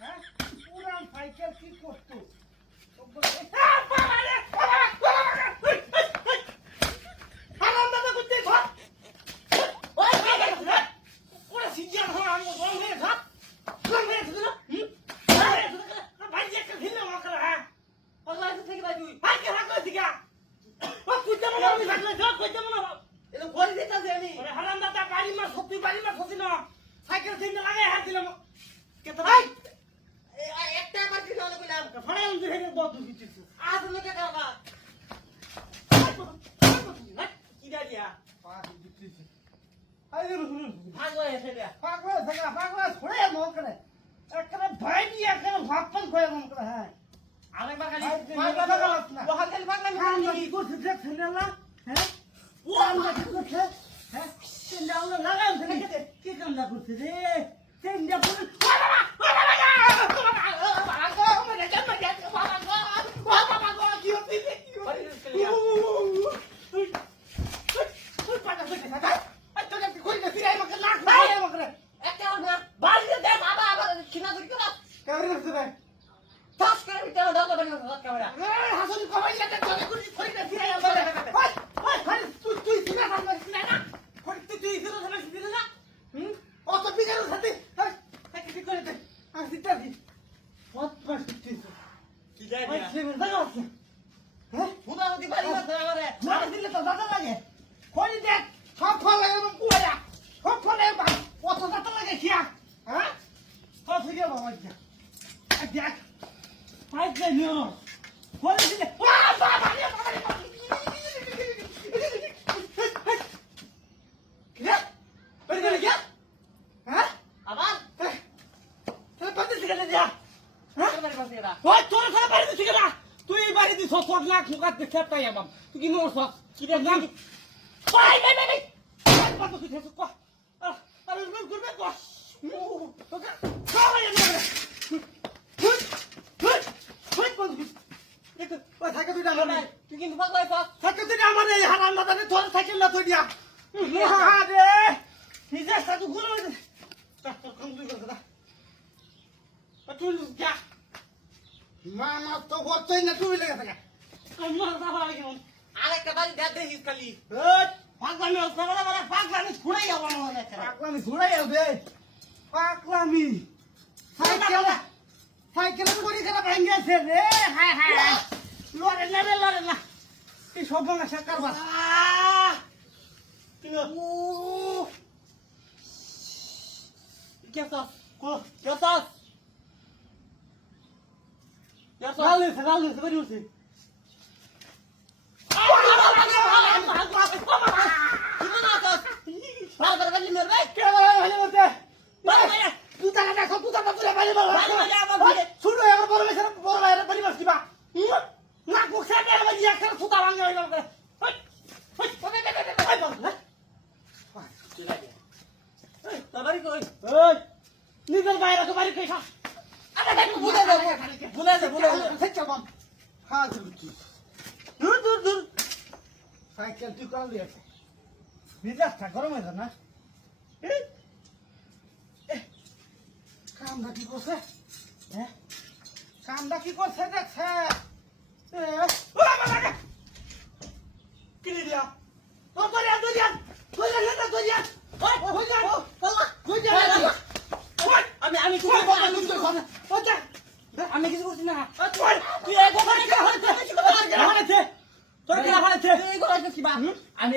হ্যাঁ পুরান সাইকেল কি করতো সাইকেল সিগন্যাল আগে হাত দিলাম কত ভাই একটা বার কি হলো বললাম ফড়াই উঠে হেরে বহুত কিছু আজ লোকে কাকা কি দাঁড়িয়া পাঁচ দিতেছি আরে ভাগো এসে দে পাগলা ছড়ে মন করে একটা ভাই নি একটা ভাবপন কই মন করে হ্যাঁ আরেকবার খালি পাগলা না ওখান খালি পাগলা আমি করতে দেখছেন না হ্যাঁ ও আমরা কি করছে হ্যাঁ সিন্দাও লাগাম কি কামটা করছে রে সিন্দা পুরো মামা তো হচ্ছেই না তুমি লেগে থাকে আরেকটা বাড়ি দেখ দেখিস খালি পাগলামি ঘুরাই যাবো পাগলামি ঘুরাই যাবে পাগলামি সাইকেলের গড়ি খারাপ ভেঙেছে রে হ্যাঁ হ্যাঁ লড়ে না রে লড়ে না এই সব ভাঙা শেখার বাস নিজের বাইরে তো বাড়ি কেসা সাইকেল তুই কল দিয়েছে মিজাজটা গরম হয়ে না কামটা কি করছে হ্যাঁ কামটা কি করছে দেখছে কিনে দিয়া আমি কিছু করছি না আমি